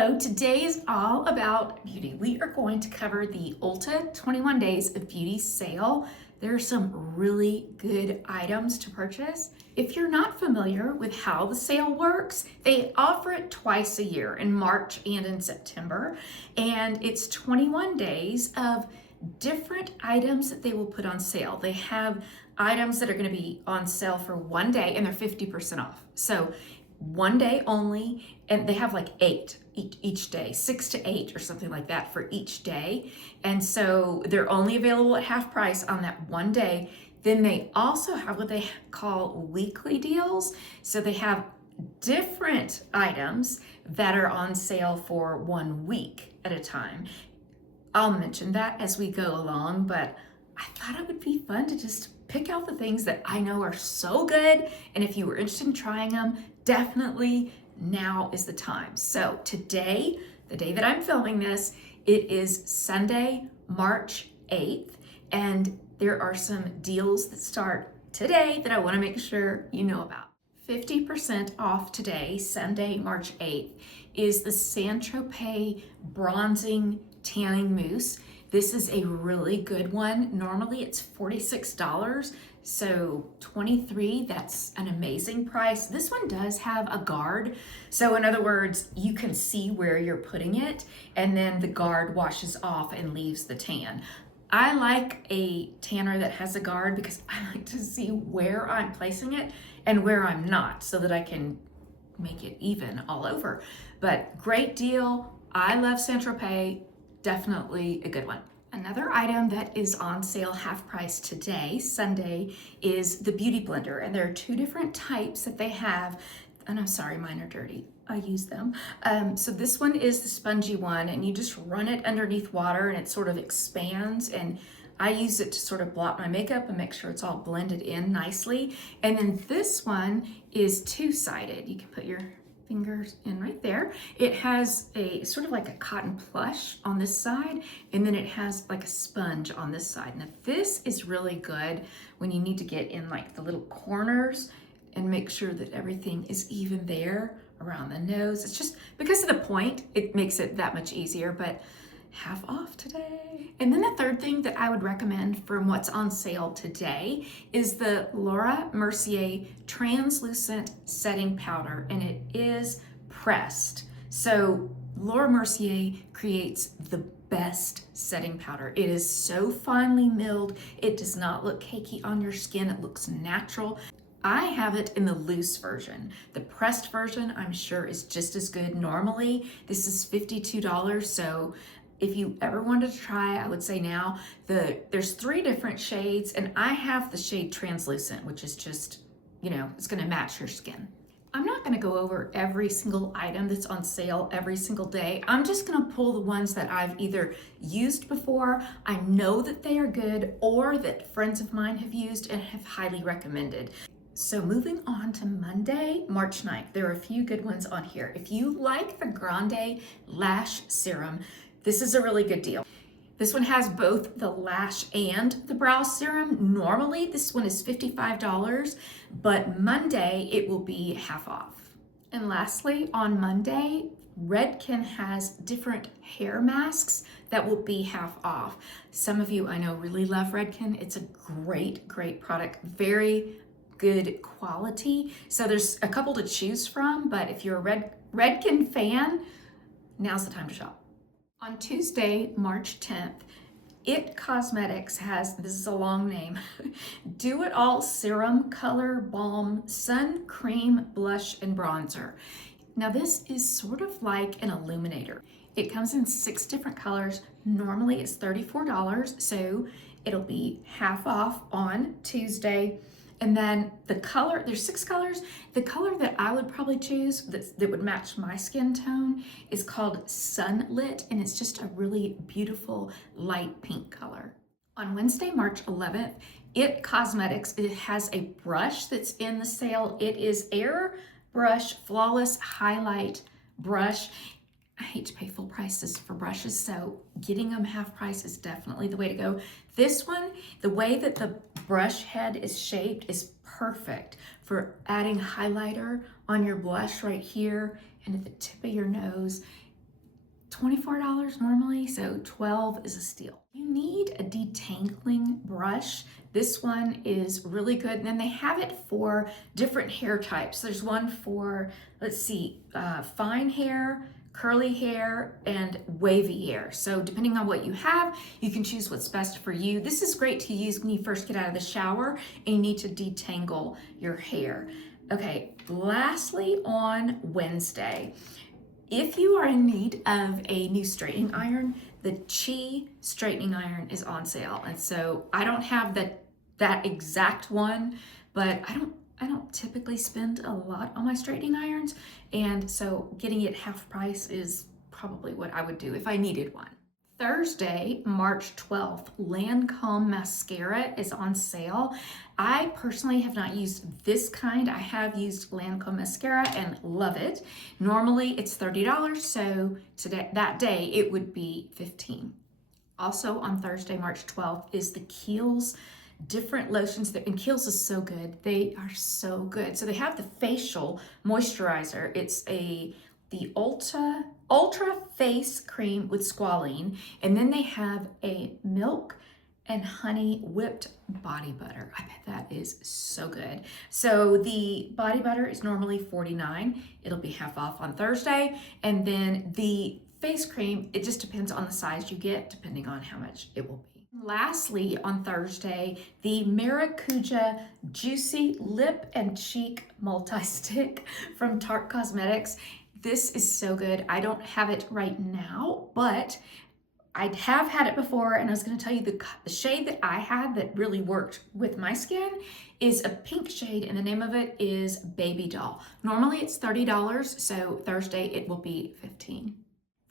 Hello, today is all about beauty. We are going to cover the Ulta 21 Days of Beauty sale. There are some really good items to purchase. If you're not familiar with how the sale works, they offer it twice a year, in March and in September. And it's 21 days of different items that they will put on sale. They have items that are going to be on sale for one day and they're 50% off. So one day only, and they have like eight each day, 6 to 8 or something like that for each day. And so they're only available at half price on that one day. Then they also have what they call weekly deals. So they have different items that are on sale for 1 week at a time. I'll mention that as we go along, but I thought it would be fun to just pick out the things that I know are so good. And if you were interested in trying them, definitely now is the time. So today, the day that I'm filming this, it is Sunday, March 8th, and there are some deals that start today that I want to make sure you know about. 50% off today, Sunday, March 8th, is the Saint-Tropez Bronzing Tanning Mousse. This is a really good one. Normally it's $46, so $23, that's an amazing price. This one does have a guard. So in other words, you can see where you're putting it, and then the guard washes off and leaves the tan. I like a tanner that has a guard because I like to see where I'm placing it and where I'm not so that I can make it even all over. But great deal. I love Saint-Tropez. Definitely a good one. Another item that is on sale half price today, Sunday, is the Beauty Blender. And there are two different types that they have. And I'm sorry, mine are dirty. I use them. So this one is the spongy one, and you just run it underneath water and it sort of expands. And I use it to sort of blot my makeup and make sure it's all blended in nicely. And then this one is two-sided. You can put your fingers in right there. It has a sort of like a cotton plush on this side, and then it has like a sponge on this side. Now this is really good when you need to get in like the little corners and make sure that everything is even there around the nose. It's just because of the point, it makes it that much easier, but half off today. And then the third thing that I would recommend from what's on sale today is the Laura Mercier Translucent Setting Powder, and it is pressed. So Laura Mercier creates the best setting powder. It is so finely milled. It does not look cakey on your skin. It looks natural. I have it in the loose version. The pressed version, I'm sure, is just as good. Normally, this is $52, so if you ever wanted to try, I would say now. There's 3 different shades, and I have the shade Translucent, which is just, it's gonna match your skin. I'm not gonna go over every single item that's on sale every single day. I'm just gonna pull the ones that I've either used before, I know that they are good, or that friends of mine have used and have highly recommended. So moving on to Monday, March 9th, there are a few good ones on here. If you like the Grande Lash Serum, this is a really good deal. This one has both the lash and the brow serum. Normally, this one is $55, but Monday it will be half off. And lastly, on Monday, Redken has different hair masks that will be half off. Some of you I know really love Redken. It's a great, great product. Very good quality. So there's a couple to choose from, but if you're a Redken fan, now's the time to shop. On Tuesday, March 10th, It Cosmetics has, this is a long name, Do It All Serum Color Balm Sun Cream Blush and Bronzer. Now this is sort of like an illuminator. It comes in 6 different colors. Normally it's $34, so it'll be half off on Tuesday. And then the color, there's 6 colors. The color that I would probably choose that would match my skin tone is called Sunlit, and it's just a really beautiful light pink color. On Wednesday, March 11th, It Cosmetics, it has a brush that's in the sale. It is Air Brush Flawless Highlight Brush. I hate to pay full prices for brushes, so getting them half price is definitely the way to go. This one, the way that the brush head is shaped is perfect for adding highlighter on your blush right here and at the tip of your nose. $24 normally, so 12 is a steal. You need a detangling brush. This one is really good. And then they have it for different hair types. There's one for, let's see, fine hair, curly hair, and wavy hair. So depending on what you have, you can choose what's best for you. This is great to use when you first get out of the shower and you need to detangle your hair. Okay, lastly, on Wednesday, if you are in need of a new straightening iron, the Chi straightening iron is on sale. And so I don't have that exact one, but I don't typically spend a lot on my straightening irons. And so getting it half price is probably what I would do if I needed one. Thursday, March 12th, Lancome mascara is on sale. I personally have not used this kind. I have used Lancome mascara and love it. Normally it's $30, so that day it would be $15. Also on Thursday, March 12th, is the Kiehl's different lotions, and Kiehl's is so good. They are so good. So they have the facial moisturizer. It's the Ultra Face Cream with squalene, and then they have a milk and honey whipped body butter. I bet that is so good. So the body butter is normally $49. It'll be half off on Thursday, and then the face cream, it just depends on the size you get, depending on how much it will be. Lastly, on Thursday, the Maraca Juicy Lip and Cheek Multi-Stick from Tarte Cosmetics. This is so good. I don't have it right now, but I have had it before, and I was going to tell you the shade that I had that really worked with my skin is a pink shade, and the name of it is Baby Doll. Normally it's $30, so Thursday it will be $15.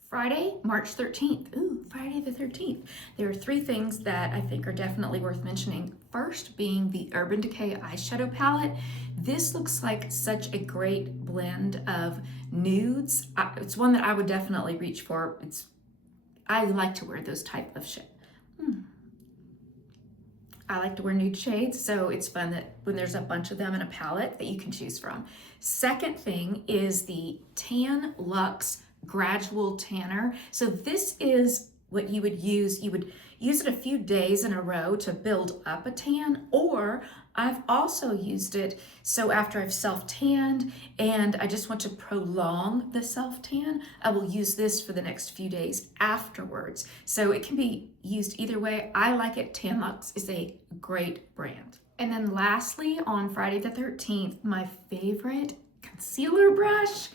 Friday, March 13th. Ooh, Friday the 13th. There are 3 things that I think are definitely worth mentioning. First being the Urban Decay Eyeshadow Palette. This looks like such a great blend of nudes. It's one that I would definitely reach for. I like to wear those type of shades. I like to wear nude shades, so it's fun that when there's a bunch of them in a palette that you can choose from. Second thing is the Tan Luxe Gradual Tanner. So this is what you would use. You would use it a few days in a row to build up a tan, or I've also used it so after I've self-tanned and I just want to prolong the self-tan, I will use this for the next few days afterwards. So it can be used either way. I like it. Tan Luxe is a great brand. And then lastly, on Friday the 13th, my favorite concealer brush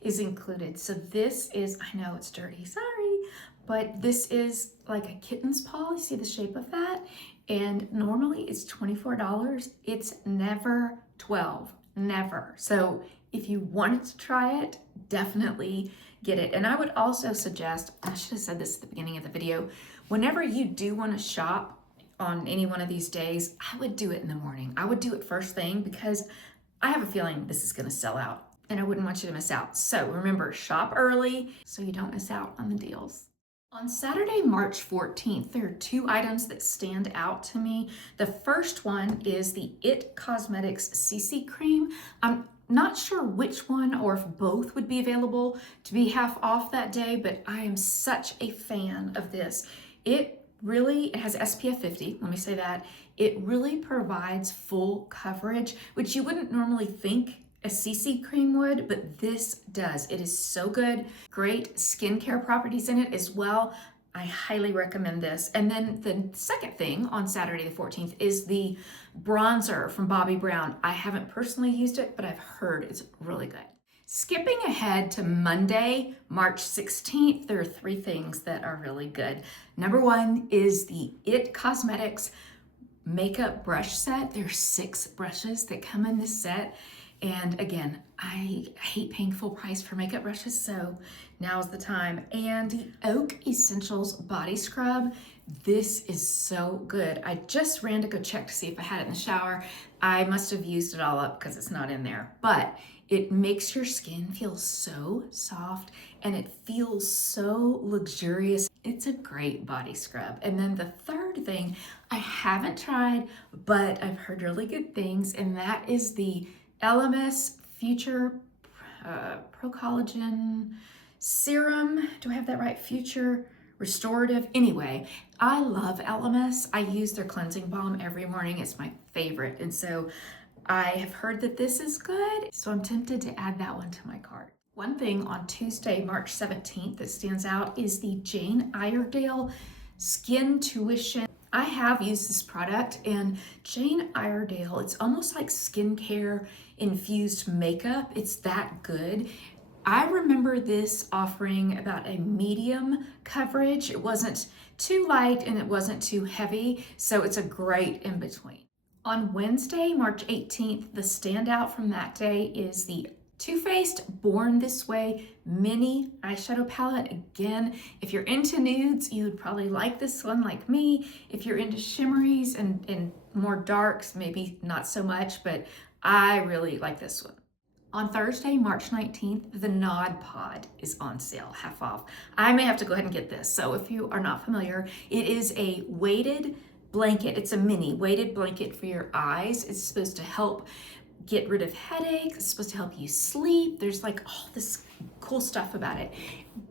is included. So this is, I know it's dirty, sorry, but this is like a kitten's paw. You see the shape of that? And normally it's $24. It's never $12, never. So if you wanted to try it, definitely get it. And I would also suggest, I should have said this at the beginning of the video, whenever you do want to shop on any one of these days, I would do it in the morning. I would do it first thing because I have a feeling this is going to sell out and I wouldn't want you to miss out. So remember, shop early so you don't miss out on the deals. On Saturday, March 14th, there are 2 items that stand out to me. The first one is the IT Cosmetics CC Cream. I'm not sure which one or if both would be available to be half off that day, but I am such a fan of this. It has SPF 50, let me say that. It really provides full coverage, which you wouldn't normally think a CC cream would, but this does. It is so good. Great skincare properties in it as well. I highly recommend this. And then the second thing on Saturday the 14th is the bronzer from Bobbi Brown. I haven't personally used it, but I've heard it's really good. Skipping ahead to Monday, March 16th, there are 3 things that are really good. Number 1 is the IT Cosmetics makeup brush set. There are 6 brushes that come in this set. And again, I hate paying full price for makeup brushes, so now's the time. And the Oak Essentials Body Scrub, this is so good. I just ran to go check to see if I had it in the shower. I must have used it all up because it's not in there, but it makes your skin feel so soft and it feels so luxurious. It's a great body scrub. And then the third thing I haven't tried, but I've heard really good things, and that is the LMS Future Pro Collagen Serum, do I have that right? Future Restorative. Anyway, I love LMS. I use their cleansing balm every morning. It's my favorite. And so I have heard that this is good. So I'm tempted to add that one to my cart. One thing on Tuesday, March 17th that stands out is the Jane Iredale Skin Tuition. I have used this product, and Jane Iredale, it's almost like skincare infused makeup. It's that good. I remember this offering about a medium coverage. It wasn't too light and it wasn't too heavy, so it's a great in between. On Wednesday, March 18th, the standout from that day is the Too Faced Born This Way Mini Eyeshadow Palette. Again, if you're into nudes, you would probably like this one like me. If you're into shimmeries and more darks, maybe not so much, but I really like this one. On Thursday, March 19th, the Nod Pod is on sale, half off. I may have to go ahead and get this. So if you are not familiar, it is a weighted blanket. It's a mini weighted blanket for your eyes. It's supposed to help get rid of headaches. It's supposed to help you sleep. There's like all this cool stuff about it.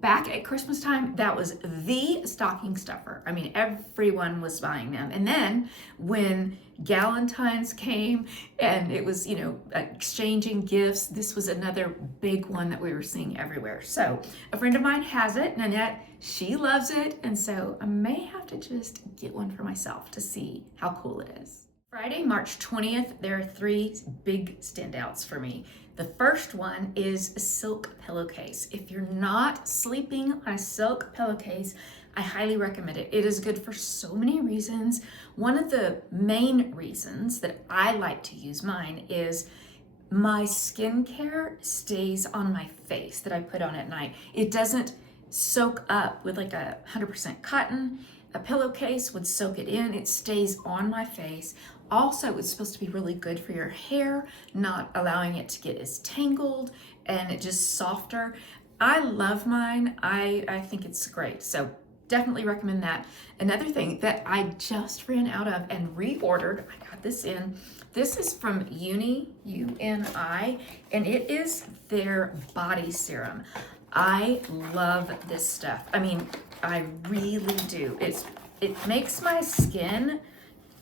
Back at Christmas time, that was the stocking stuffer. I mean, everyone was buying them. And then when Galentine's came and it was, exchanging gifts, this was another big one that we were seeing everywhere. So a friend of mine has it, Nanette, she loves it. And so I may have to just get one for myself to see how cool it is. Friday, March 20th, there are three big standouts for me. The first one is a silk pillowcase. If you're not sleeping on a silk pillowcase, I highly recommend it. It is good for so many reasons. One of the main reasons that I like to use mine is my skincare stays on my face that I put on at night. It doesn't soak up with like 100% cotton. A pillowcase would soak it in. It stays on my face. Also, it's supposed to be really good for your hair, not allowing it to get as tangled and it just softer. I love mine. I think it's great. So definitely recommend that. Another thing that I just ran out of and reordered, I got this in. This is from UNI, and it is their body serum. I love this stuff. I mean, I really do. It makes my skin,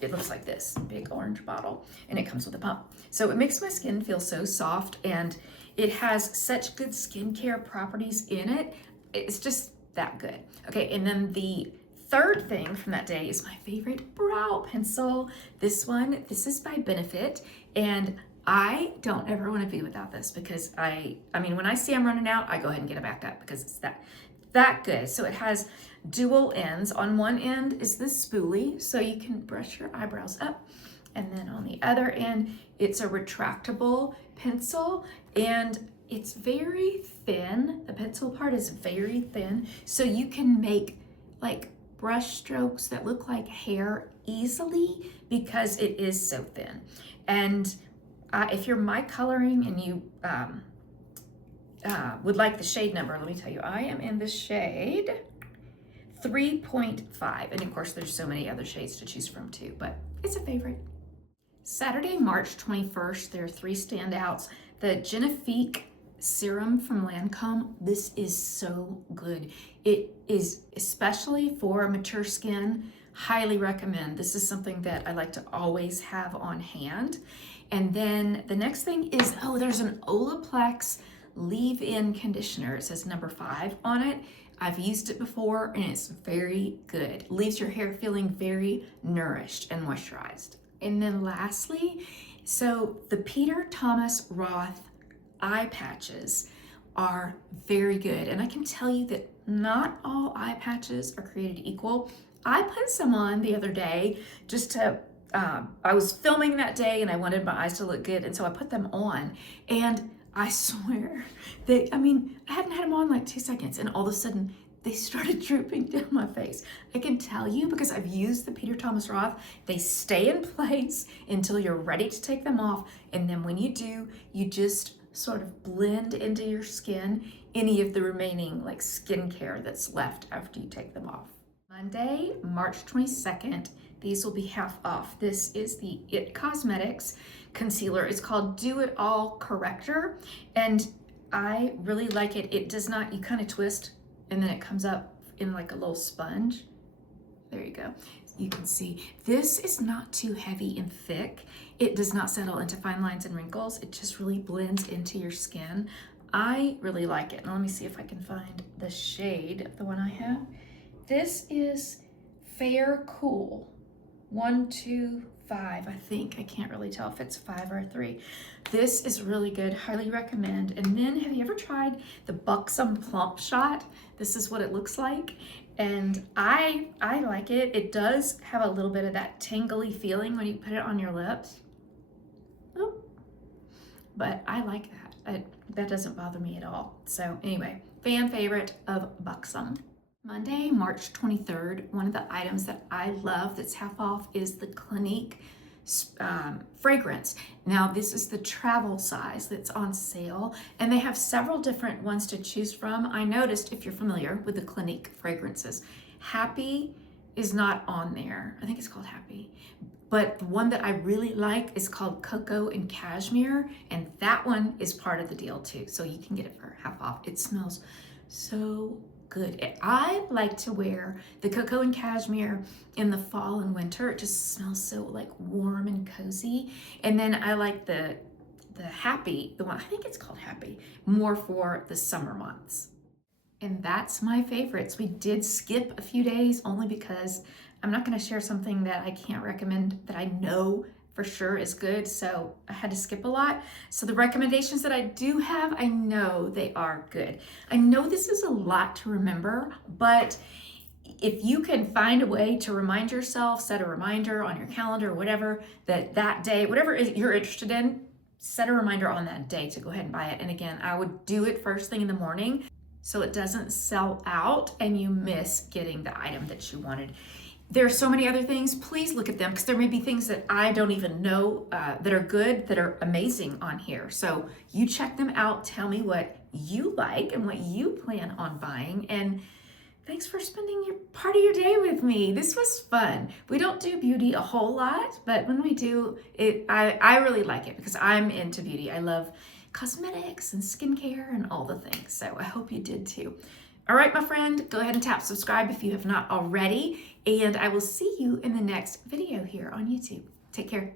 it looks like this big orange bottle, and it comes with a pump. So it makes my skin feel so soft, and it has such good skincare properties in it. It's just that good. Okay, and then the third thing from that day is my favorite brow pencil. This is by Benefit, and I don't ever want to be without this because I mean, when I see I'm running out, I go ahead and get it back up because it's that good. So it has dual ends. On one end is the spoolie, so you can brush your eyebrows up. And then on the other end, it's a retractable pencil, and it's very thin. The pencil part is very thin, so you can make like brush strokes that look like hair easily because it is so thin. And if you're my coloring and you would like the shade number, let me tell you, I am in the shade 3.5. And of course, there's so many other shades to choose from too, but it's a favorite. Saturday, March 21st, there are three standouts. The Genifique serum from Lancome. This is so good. It is especially for mature skin. Highly recommend. This is something that I like to always have on hand. And then the next thing is, there's an Olaplex leave-in conditioner. It says number 5 on it. I've used it before and it's very good. Leaves your hair feeling very nourished and moisturized. And then lastly, so the Peter Thomas Roth eye patches are very good. And I can tell you that not all eye patches are created equal. I put some on the other day just to, I was filming that day and I wanted my eyes to look good. And so I put them on, and I swear I hadn't had them on like 2 seconds, and all of a sudden they started drooping down my face. I can tell you because I've used the Peter Thomas Roth, they stay in place until you're ready to take them off. And then when you do, you just sort of blend into your skin any of the remaining like skincare that's left after you take them off. Monday, March 22nd, these will be half off. This is the IT Cosmetics concealer. It's called Do It All Corrector, and I really like it. It does not, you kind of twist and then it comes up in like a little sponge. There you go. You can see this is not too heavy and thick. It does not settle into fine lines and wrinkles. It just really blends into your skin. I really like it. Now let me see if I can find the shade of the one I have. This is Fair Cool 125, I think. I can't really tell if it's 5 or 3. This is really good, highly recommend. And then have you ever tried the Buxom Plump Shot? This is what it looks like. And I like it. It does have a little bit of that tingly feeling when you put it on your lips. Oh, but I like that. That doesn't bother me at all. So anyway, fan favorite of Buxom. Monday, March 23rd, one of the items that I love that's half off is the Clinique fragrance. Now this is the travel size that's on sale, and they have several different ones to choose from. I noticed, if you're familiar with the Clinique fragrances, Happy is not on there. I think it's called Happy. But the one that I really like is called Cocoa and Cashmere, and that one is part of the deal too. So you can get it for half off. It smells so good. I like to wear the Cocoa and Cashmere in the fall and winter. It just smells so like warm and cozy. And then I like the Happy, the one, I think it's called Happy, more for the summer months. And that's my favorites. We did skip a few days only because I'm not going to share something that I can't recommend that I know for sure is good, so I had to skip a lot. So the recommendations that I do have, I know they are good. I know this is a lot to remember, but if you can find a way to remind yourself, set a reminder on your calendar or whatever, that day, whatever you're interested in, set a reminder on that day to go ahead and buy it. And again, I would do it first thing in the morning so it doesn't sell out and you miss getting the item that you wanted. There are so many other things. Please look at them because there may be things that I don't even know that are good, that are amazing on here. So you check them out. Tell me what you like and what you plan on buying. And thanks for spending your part of your day with me. This was fun. We don't do beauty a whole lot, but when we do it, I really like it because I'm into beauty. I love cosmetics and skincare and all the things. So I hope you did too. All right, my friend, go ahead and tap subscribe if you have not already, and I will see you in the next video here on YouTube. Take care.